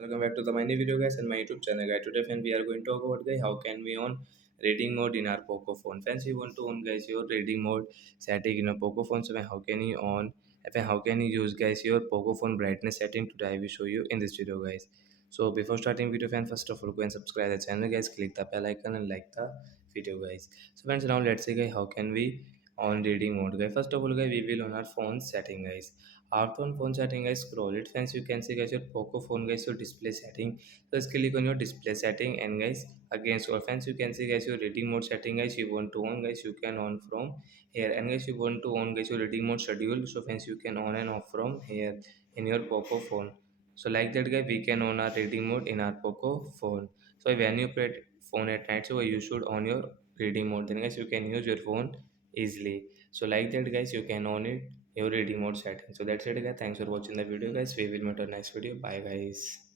Welcome back to the my new video guys and my YouTube channel guys. Today friend we are going to talk about guys how can we on reading mode in our Poco phone. Friends you want to on guys your reading mode setting in a Poco phone. So how can you on how can you use guys your Poco phone brightness setting. Today I will show you in this video guys. So before starting video fan, first of all go and subscribe the channel guys, click the bell icon and like the video guys. So friends now let's see guys how can we on reading mode guys. First of all guys we will on our phone setting guys. After on phone setting guys, scroll it friends, you can see guys your Poco phone guys your display setting. So just click on your display setting and guys again scroll friends, you can see guys your reading mode setting guys you want to on guys, you can on from here. And guys you want to on guys your reading mode schedule, so friends you can on and off from here in your Poco phone. So like that guys we can on our reading mode in our Poco phone. So when you play phone at night, so you should on your reading mode, then guys you can use your phone easily. So like that guys you can on it your reading mode setting. So that's it guys, thanks for watching the video guys, we will meet our next video, bye guys.